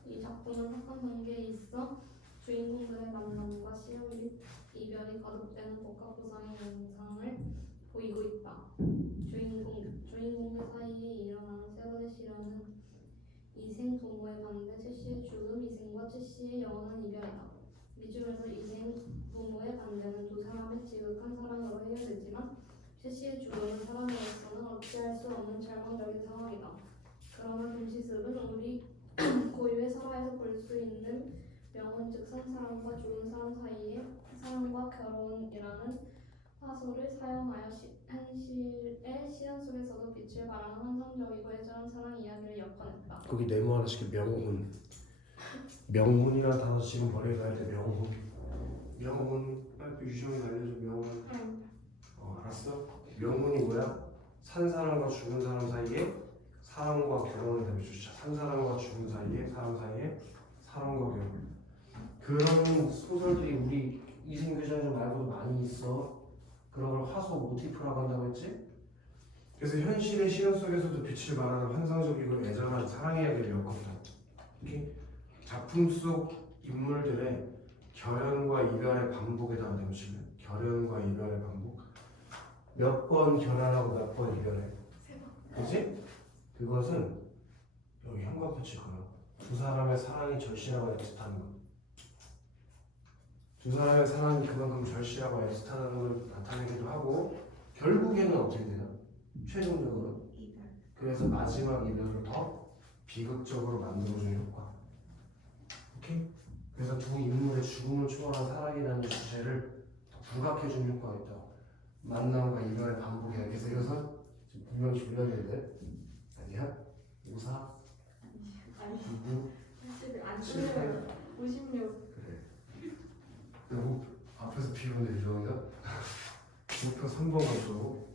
이 작품은 사건 전개에 있어 주인공들의 만남과 시험 및 이별이 거듭되는 복합구성의 영상을 보이고 있다. 주인공들 사이에 일어나는 세 번의 시련은 이생 부모의 반대, 최 씨의 죽음, 이생과 최 씨의 영원한 이별이다. 미중에서 이생 부모의 반대는 두 사람의 지극한 사랑으로 해결되지만 최 씨의 죽음은 사람으로서는 어찌할 수 없는 절망적인 상황이다. 그러나 금시습은 고유의 설화에서 볼 수 있는 명언 즉 산 사람과 죽은 사람 사이의 사랑과 결혼이라는 화소를 사용하여 현실의 시연 속에서도 빛을 발하는 환상적이고 애절한 사랑 이야기를 엮어냈다. 거기 네모하나 시켜 명훈. 명훈이라는 단어 지금 머리에 가야 돼. 명훈. 명훈. 유정이 알려줘 명훈. 알았어? 명훈이 뭐야? 산 사람과 죽은 사람 사이에 사랑과 결혼을 대비해주자. 산 사람과 죽은 사이에 사람 사이에 사랑과 결혼. 그런 소설들이 우리 이생교장 말고도 많이 있어. 그런 걸 화소 모티프라고 한다고 했지? 그래서 현실의 시연 속에서도 빛을 발하는 환상적이고 애절한 사랑 이야기를 엮었다. 이렇게 작품 속 인물들의 결연과 이별의 반복에다가 대보시면 결연과 이별의 반복. 몇 번 결혼하고 몇 번 이별해. 그지? 그것은 여기 형광 붙일 거야. 두 사람의 사랑이 절실하고 애틋하는 것. 두 사람의 사랑이 그만큼 절실하고 애틋하는 걸 나타내기도 하고 결국에는 어떻게 돼요? 최종적으로 이별. 그래서 마지막 이별을 더 비극적으로 만들어주는 효과. 오케이? 그래서 두 인물의 죽음을 초월한 사랑이라는 주제를 더 부각해주는 효과가 있다. 만남과 이별의 반복이야. 그래서 이것은 지금 분명히 졸려는데 아니야? 우사? 아니 누구? 사실 안 틀려요. 56. 그래. 누구? 앞에서 비우는데 유정이가? 목표 3번 가죠.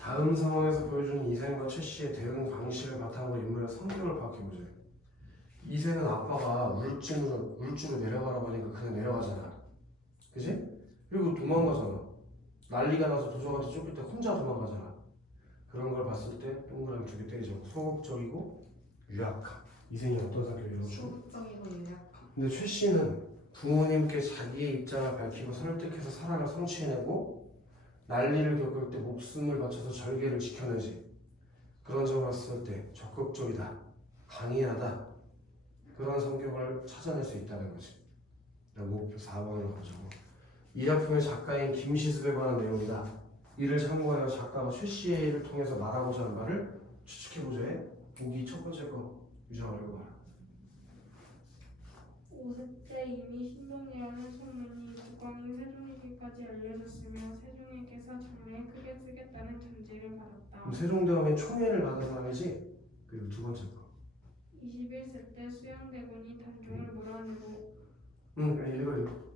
다음 상황에서 보여주는 이생과 최씨의 대응 방식을 바탕으로 인물의 성격을 파악해보자. 이생은 아빠가 울증으로 내려가라고 하니까 그냥 내려가잖아. 그지? 그리고 도망가잖아. 난리가 나서 도적한테 쫓길 때 혼자 도망가잖아. 그런 걸 봤을 때 동그라미 2개 때리죠. 소극적이고 유약함. 이생이 어떤 성격이라고? 소극적이고 유약함. 근데 최씨는 부모님께 자기의 입장을 밝히고 설득해서 사랑을 성취해내고 난리를 겪을 때 목숨을 바쳐서 절개를 지켜내지. 그런 점을 봤을 때 적극적이다, 강인하다, 그런 성격을 찾아낼 수 있다는 거지. 목표 4번으로 가자고. 이 작품의 작가인 김시습에 관한 내용이다. 이를 참고하여 작가가 최씨를 통해서 말하고자 하는 말을 추측해보자 해. 보기 첫 번째 거 유정하려고 말. 50대 이미 신동이라는 소문이 국왕인 세종에게까지 알려졌으며 세종에게서 장래에 크게 쓰겠다는 전지를 받았다. 그럼 세종대왕의 총애를 받은 사람이지? 그리고 두 번째 거. 21세 때 수양대군이 단종을 몰아내고 읽어요.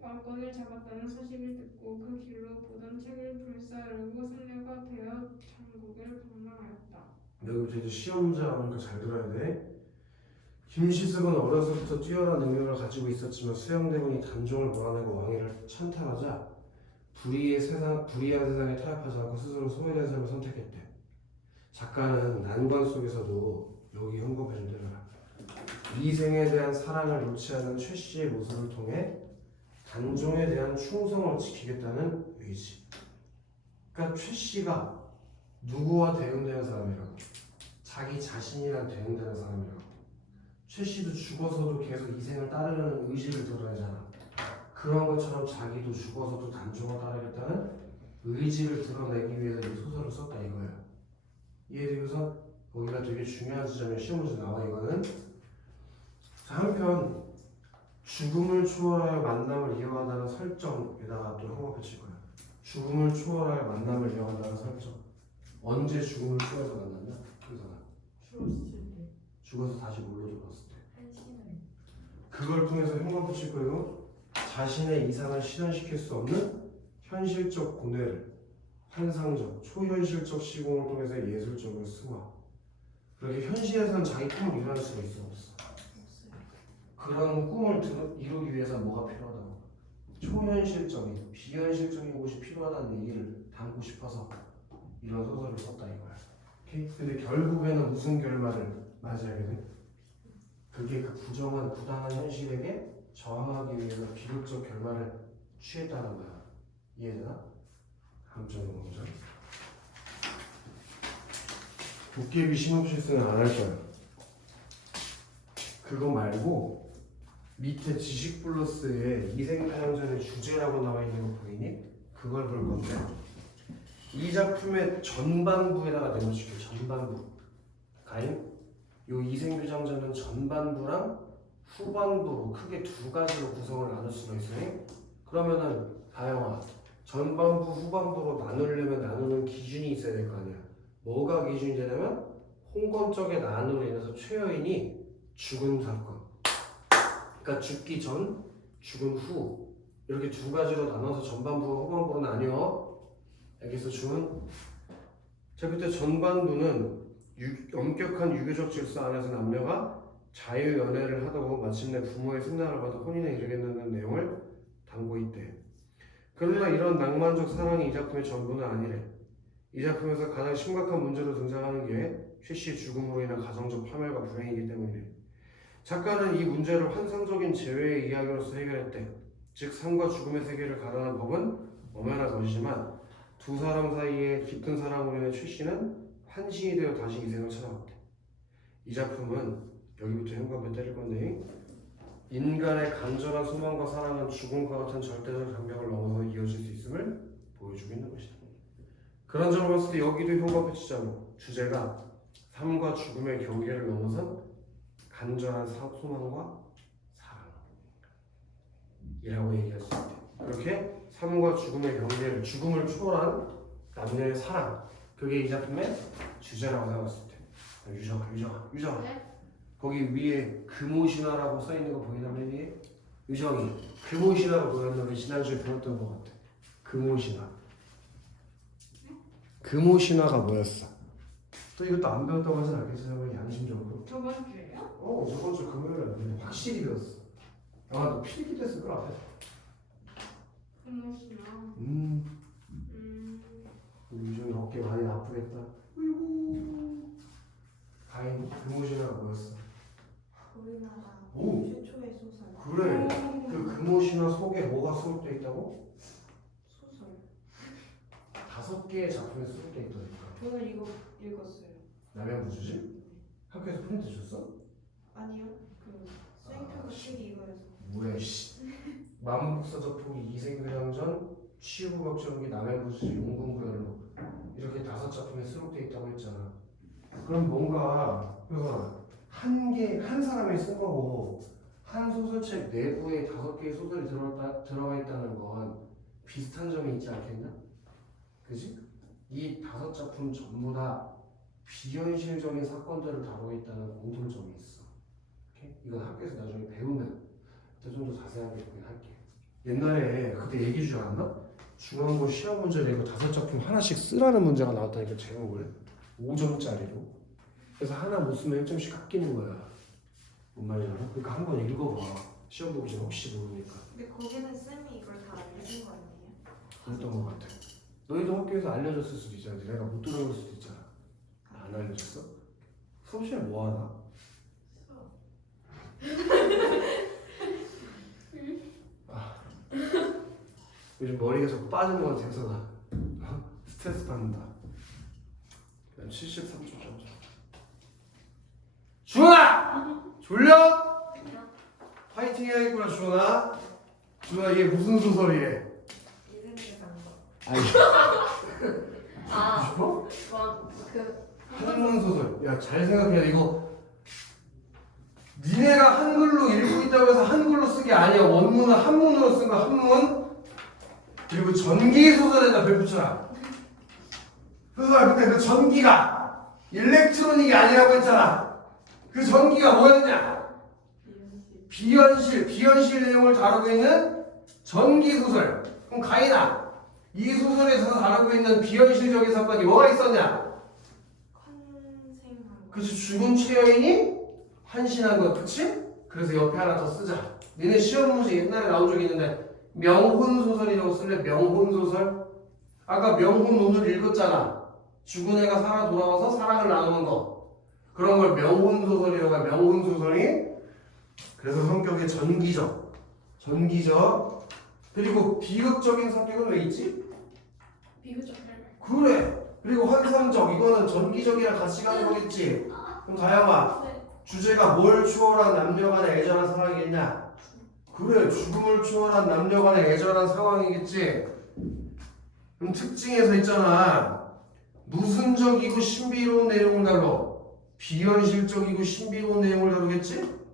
왕권을 잡았다는 소식을 듣고 그 길로 보던 책을 불사르고 승려가 되어 전국을 방랑하였다. 여기부터 이제 시험 문제 나오니까 잘 들어야 돼. 김시습은 어려서부터 뛰어난 능력을 가지고 있었지만 수양대군이 단종을 몰아내고 왕위를 찬탈하자 불의한 세상에 타협하지 않고 스스로 소외된 삶을 선택했대. 작가는 난관 속에서도 여기 언급해준 대로 이생에 대한 사랑을 놓지 않는 최씨의 모습을 통해 단종에 대한 충성을 지키겠다는 의지. 그러니까 최씨가 누구와 대응되는 사람이라고? 자기 자신이랑 대응되는 사람이라고. 최씨도 죽어서도 계속 이생을 따르려는 의지를 드러내잖아. 그런 것처럼 자기도 죽어서도 단종을 따르겠다는 의지를 드러내기 위해서 이 소설을 썼다 이거야. 이해되고서 거기가 되게 중요한 지점에 시험 문제 나와. 이거는 자, 한편 죽음을 초월하여 만남을 이어간다는 설정에다가 또 형광 붙일 거야. 죽음을 초월하여 만남을 이어간다는 설정. 언제 죽음을 초월해서 만났냐? 그거잖아. 죽었을 때. 죽어서 다시 뭘로 돌아왔을 때. 한신을. 그걸 통해서 형광 붙일 거예요. 자신의 이상을 실현시킬 수 없는 현실적 고뇌를 환상적, 초현실적 시공을 통해서 예술적으로 승화. 그렇게 현실에서는 자기 꿈을 이뤄낼 수가 있어 없어? 그런 꿈을 이루기 위해서 뭐가 필요하다고? 초현실적인, 비현실적인 곳이 필요하다는 얘기를 담고 싶어서 이런 소설을 썼다 이거야. 오케이? 근데 결국에는 무슨 결말을 맞이하게 돼? 그게 그 부정한, 부당한 현실에게 저항하기 위해서 비극적 결말을 취했다는 거야. 이해되나? 다음 점 보자. 도깨비 신혼 실수는 안 할 거야. 그거 말고 밑에 지식 플러스에 이생사형전의 주제라고 나와 있는 거 보이니? 그걸 볼 건데 이 작품의 전반부에다가 내놓을게. 전반부 가인? 요 이생규장전은 전반부랑 후반부로 크게 두 가지로 구성을 나눌 수가 있어요. 그러면은 다영아, 전반부 후반부로 나누려면 나누는 기준이 있어야 될 거 아니야. 뭐가 기준이 되냐면 홍건적의 난으로 인해서 최여인이 죽은 사건. 그러니까 죽기 전, 죽은 후 이렇게 두 가지로 나눠서 전반부와 후반부로 나뉘어. 알겠어, 주은? 자, 그때 전반부는 엄격한 유교적 질서 안에서 남녀가 자유연애를 하다고 마침내 부모의 승낙을 받아 혼인에 이르겠다는 내용을 담고 있대. 그러나 이런 낭만적 사랑이 이 작품의 전부는 아니래. 이 작품에서 가장 심각한 문제로 등장하는 게 최씨의 죽음으로 인한 가정적 파멸과 불행이기 때문이래. 작가는 이 문제를 환상적인 재회의 이야기로서 해결했대. 즉 삶과 죽음의 세계를 가르는 법은 엄연한 것이지만 두 사람 사이에 깊은 사랑으로 인해 최씨는 환신이 되어 다시 이 생을 찾아왔대. 이 작품은 여기부터 현관문 때릴 건데 인간의 간절한 소망과 사랑은 죽음과 같은 절대적 장벽을 넘어서 이어질 수 있음을 보여주고 있는 것이다. 그런 점을 봤을 때 여기도 현관문 치자로 주제가 삶과 죽음의 경계를 넘어선 간절한 소망과 사랑이라고 얘기할 수 있대. 그렇게 삶과 죽음의 경계를, 죽음을 초월한 남녀의 사랑, 그게 이 작품의 주제라고 생각했을 때. 유정아. 네? 거기 위에 금오신화라고 써있는 거 보이나 위에? 유정이 금오신화가 뭐였나? 지난주에 배웠던 것 같아. 금오신화가 뭐였어? 또 이것도 안 배웠다고 하진 않겠어요? 양심적으로. 저번 주에요? 저번 주 금요일에 확실히 배웠어. 너 필기 됐을 걸 앞에. 금오시나. 유정이 어깨 많이 아프겠다. 어이구. 가인 금오신화가 뭐였어? 우리나라 오. 최초의 소설. 그래. 그 금오신화 속에 뭐가 수록되어 있다고? 소설. 5개의 작품에 수록되어 있다니까. 저는 이거 읽었어요. 남양부주지? 학교에서 프린트 줬어? 아니요. 그 수행평가 책이 이거여서. 뭐야 씨. 만국사적 포기 이생교장전 취후박정기 남양부주지 용궁구열록 이렇게 5작품에 수록되어 있다고 했잖아. 그럼 뭔가 그래서 한 사람이 쓴 거고 한 소설책 내부에 5개의 소설이 들어가 있다는 건 비슷한 점이 있지 않겠나? 그지? 이 5작품 전부 다 비현실적인 사건들을 다루고 있다는 공통점이 있어. 오케이? 이건 학교에서 나중에 배우면 좀 더 자세하게 보긴 할게. 옛날에 그때 얘기해 주지 않았나? 중앙고 시험 문제 내고 5작품 하나씩 쓰라는 문제가 나왔다니까. 제목을 5점짜리로. 그래서 하나 못 쓰면 1점씩 깎이는 거야. 뭔 말인지 알아? 그러니까 한번 읽어봐. 시험 보기 전에 혹시 모르니까. 근데 거기는 쌤이 이걸 다 알려준 거 아니에요? 그랬던 것 같아. 너희도 학교에서 알려줬을 수도 있잖아. 내가 못 들어볼 수도 있잖아. 안 알려줬어? 수업 시간에 뭐 하나? 요즘 머리가 자꾸 빠지는 것 같아서 나 스트레스 받는다. 73초 정도. 주원아! 졸려? 파이팅 해야겠구나 주원아. 주원아 이게 무슨 소설이래? 이생계상거. 뭐? 그 한문 소설. 야 잘 생각해. 이거 니네가 한글로 읽고 있다고 해서 한글로 쓴 게 아니야. 원문은 한문으로 쓴 거. 한문. 그리고 전기 소설에다 별 붙여라. 소설 근데 그 전기가 일렉트로닉이 아니라고 했잖아. 그 전기가 뭐였냐? 비현실 내용을 다루고 있는 전기 소설. 그럼 가인아, 이 소설에서 다루고 있는 비현실적인 사건이 뭐가 있었냐? 환생한 거. 그치, 죽은 최여인이 환신한 것, 그치? 그래서 옆에 하나 더 쓰자. 니네 시험 문제 옛날에 나온 적이 있는데 명혼 소설이라고 쓸래? 명혼 소설? 아까 명혼 오늘 읽었잖아. 죽은 애가 살아 돌아와서 사랑을 나누는 거. 그런 걸 명혼 소설이라고 해. 명혼 소설이. 그래서 성격이 전기적. 그리고 비극적인 성격은 왜 있지? 비교적 그래. 그리고 환상적. 이거는 전기적이랑 같이 가는 거겠지. 그럼 다영아, 주제가 뭘 초월한 남녀 간의 애절한 사랑이겠냐? 그래, 죽음을 초월한 남녀 간의 애절한 상황이겠지. 그럼 특징에서 있잖아. 무슨적이고 신비로운 내용을 다뤄. 비현실적이고 신비로운 내용을 다루겠지?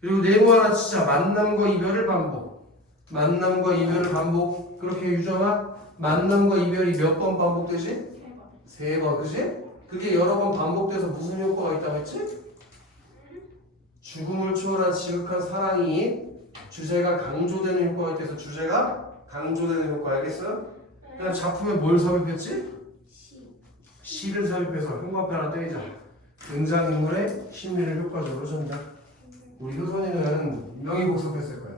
그리고 네모 하나 치자. 만남과 이별을 반복. 만남과 이별을 반복. 그렇게 유정아? 만남과 이별이 몇 번 반복되지? 3번. 그치? 그게 여러 번 반복돼서 무슨 효과가 있다고 했지? 죽음을 초월한 지극한 사랑이 주제가 강조되는 효과가 있대서 주제가 강조되는 효과 알겠어? 그냥 작품에 뭘 삽입했지? 시를 삽입해서 흉과표 하나 떼자. 등장인물의 심리를 효과적으로 전달. 우리 효선이는 명의복습했을 거야.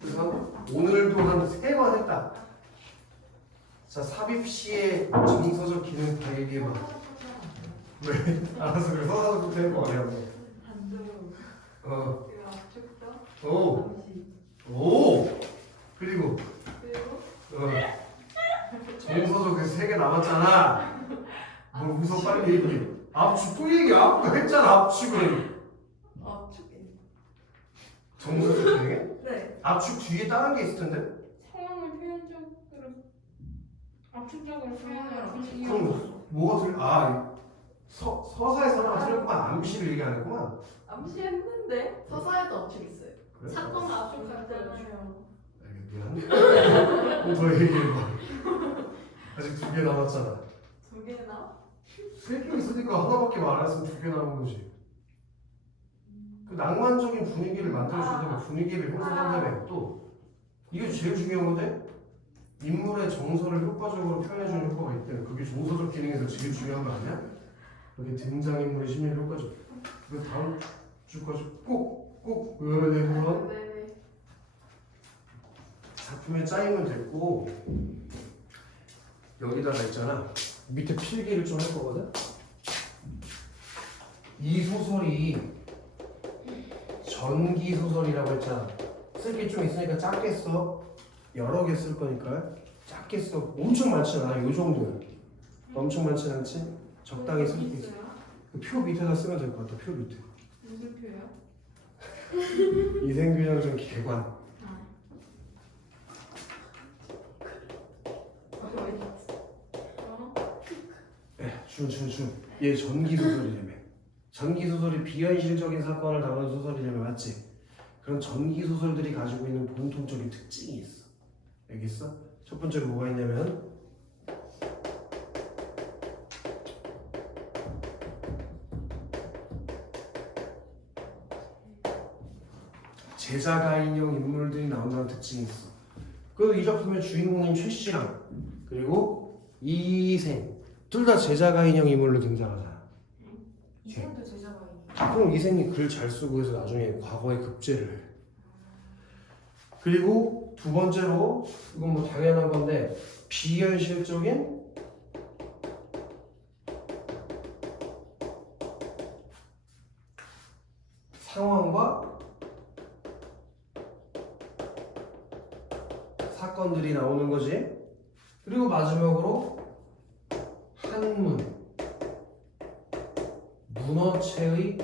그래서 오늘도 한 3번 했다. 자, 삽입시의 정서적 기능 다 얘기해봐. 왜? 알아서 그래. 서사부터 해봐. 어려워. 오. 오. 그리고 정서적 그 3개 남았잖아. 뭘 웃어 빨리 얘기해. 압축 또 얘기해. 아까 했잖아 압축을. 정서적 기능에? 네. 압축 뒤에 다른 게 있을 텐데. 상황을 표현적으로 압축적으로 표현하는 그럼 뭐가 틀려? 서사에서는 틀렸구만. 암시를 얘기하는구만. 암시했는데 서사에도 압축 있어요. 그래? 사건 압축할 거예요. 미안해. 더 얘기해봐. 아직 2개 남았잖아. 2개나? 3개 있으니까 하나밖에 말했으면 2개 남은 거지. 그 낭만적인 분위기를 만들어준다면 분위기를 형성한다면 또 이게 제일 중요한 건데 인물의 정서를 효과적으로 표현해주는 효과가 있대. 그게 정서적 기능에서 제일 중요한 거 아니야? 그게 등장인물의 심리를 효과적. 그 다음 주까지 꼭 외워야 되는 건 네. 작품에 짜이면 됐고 여기다가 있잖아. 밑에 필기를 좀 할 거거든. 이 소설이 전기 소설이라고 했잖아. 쓸 게 좀 있으니까 작게 써. 여러 개 쓸 거니까 작게 써. 엄청 많지 않아. 요 정도야. 엄청 많지 않지? 적당히 쓸 수 있어. 그 표 밑에다 쓰면 될 것 같아. 표 밑에. 무슨 표요? 이생균형전 개관. 준. 얘 전기 소설이라며. 전기 소설이 비현실적인 사건을 다루는 소설이라며 맞지? 그런 전기 소설들이 가지고 있는 공통적인 특징이 있어. 알겠어? 첫 번째로 뭐가 있냐면 제자가인형 인물들이 나온다는 특징이 있어. 그리고 이 작품의 주인공인 최 씨랑 그리고 이생 둘 다 제자가인형 인물로 등장하잖아. 이생도 제자가 있네. 그럼 이생이 글 잘 쓰고 해서 나중에 과거에 급제를 해. 그리고 두 번째로 이건 뭐 당연한 건데 비현실적인 상황과 사건들이 나오는 거지. 그리고 마지막으로 한문 문어체의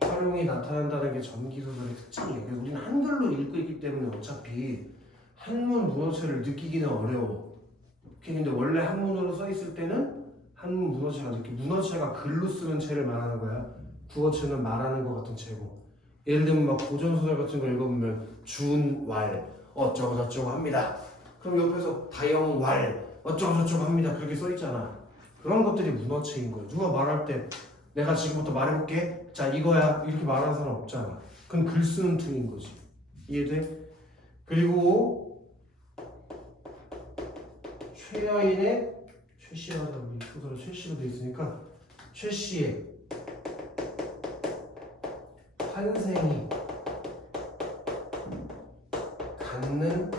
활용이 나타난다는 게 전기소설의 특징이에요. 그래서 우리는 한글로 읽고 있기 때문에 어차피 한문 문어체를 느끼기는 어려워. 근데 원래 한문으로 써 있을 때는 한문 문어체가 느끼. 문어체가 글로 쓰는 체를 말하는 거야. 국어체는 말하는 것 같은 체고. 예를 들면 막 고전소설 같은 거 읽어보면 준왈 어쩌고 저쩌고 합니다. 그럼 옆에서 다영왈 어쩌고 저쩌고 합니다. 그렇게 써 있잖아. 그런 것들이 문어체인 거야. 누가 말할 때 내가 지금부터 말해볼게. 자 이거야 이렇게 말하는 사람 없잖아. 그건 글 쓰는 툴인 거지. 이해돼? 그리고 최여인의 최씨하자 우리 소설에 최씨로 돼 있으니까 최씨의 환생이 갖는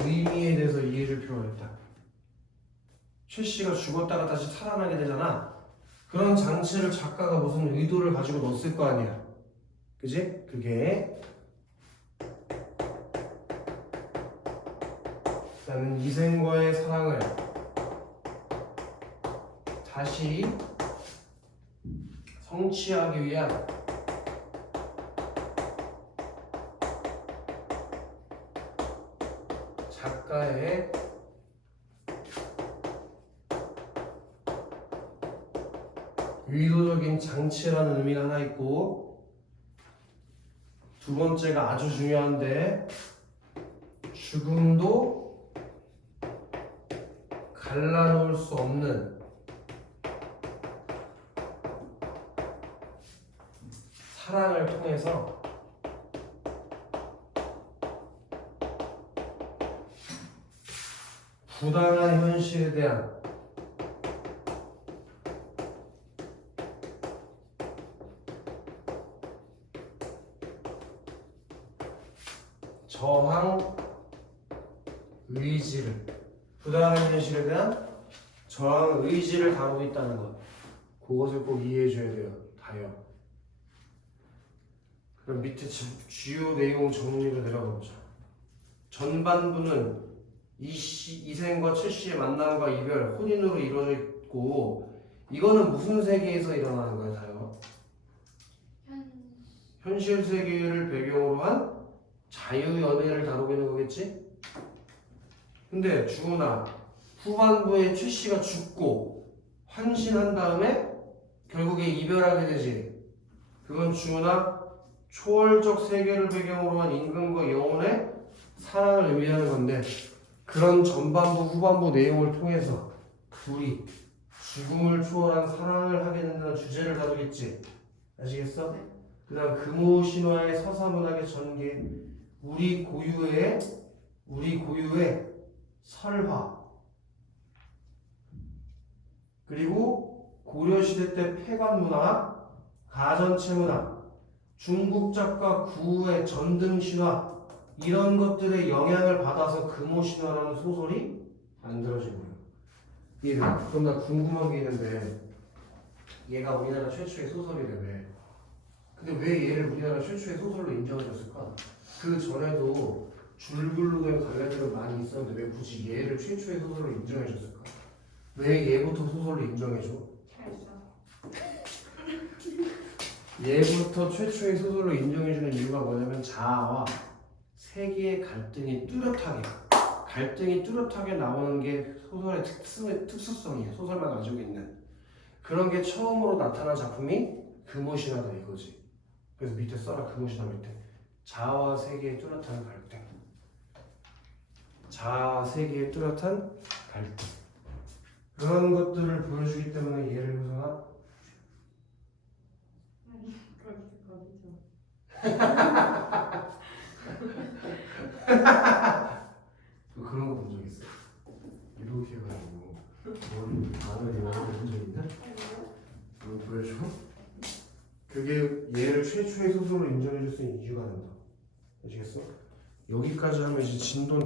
의미에 대해서 이해를 표현했다. 최씨가 죽었다가 다시 살아나게 되잖아. 그런 장치를 작가가 무슨 의도를 가지고 넣었을 거 아니야. 그지? 그게 나는 이생과의 사랑을 다시 성취하기 위한 작가의 의도적인 장치라는 의미가 하나 있고, 두 번째가 아주 중요한데 죽음도 갈라놓을 수 없는 사랑을 통해서 부당한 현실에 대한 저항 의지를, 부당한 현실에 대한 저항 의지를 다루고 있다는 것, 그것을 꼭 이해해 줘야 돼요. 다요. 그럼 밑에 주요 내용 정리로 내려가 보자. 전반부는 이생과 최씨의 만남과 이별, 혼인으로 이루어져 있고, 이거는 무슨 세계에서 일어나는 거예요, 다요? 현실 세계를 배경으로 한 자유연애를 다루고 있는 거겠지? 근데 주은아, 후반부에 최씨가 죽고 환신한 다음에 결국에 이별하게 되지. 그건 주은아, 초월적 세계를 배경으로 한 임금과 영혼의 사랑을 의미하는 건데, 그런 전반부 후반부 내용을 통해서 둘이 죽음을 초월한 사랑을 하게 된다는 주제를 다루겠지. 아시겠어? 그 다음 금오신화의 서사문학의 전개, 우리 고유의 설화, 그리고 고려시대 때 폐관문화, 가전체문화, 중국 작가 구의 전등신화, 이런 것들의 영향을 받아서 금오신화라는 소설이 만들어진 거예요. 이해돼요? 그럼 나 궁금한 게 있는데, 얘가 우리나라 최초의 소설이라며. 근데 왜 얘를 우리나라 최초의 소설로 인정해줬을까? 그 전에도 줄글로 된 관례들은 많이 있었는데 왜 굳이 얘를 최초의 소설로 인정해줬을까? 왜 얘부터 소설로 인정해줘? 잘 써. 얘부터 최초의 소설로 인정해주는 이유가 뭐냐면 자아와 세계의 갈등이 뚜렷하게 나오는 게 소설의 특수성이에요. 소설만 가지고 있는 그런 게 처음으로 나타난 작품이 금오신화다 이거지. 그래서 밑에 써라. 금오신화 밑에 자아와 세계의 뚜렷한 갈등, 자아와 세계의 뚜렷한 갈등, 그런 것들을 보여주기 때문에 얘를 효성아 그런 거 본 적 있어? 이렇게 해가지고 머리 반을 이렇게 본적 있나? 그거 보여줘? 그게 얘를 최초의 소설로 인정해줄 수 있는 이유가 된다. 아시겠어? 여기까지 하면 이제 진도는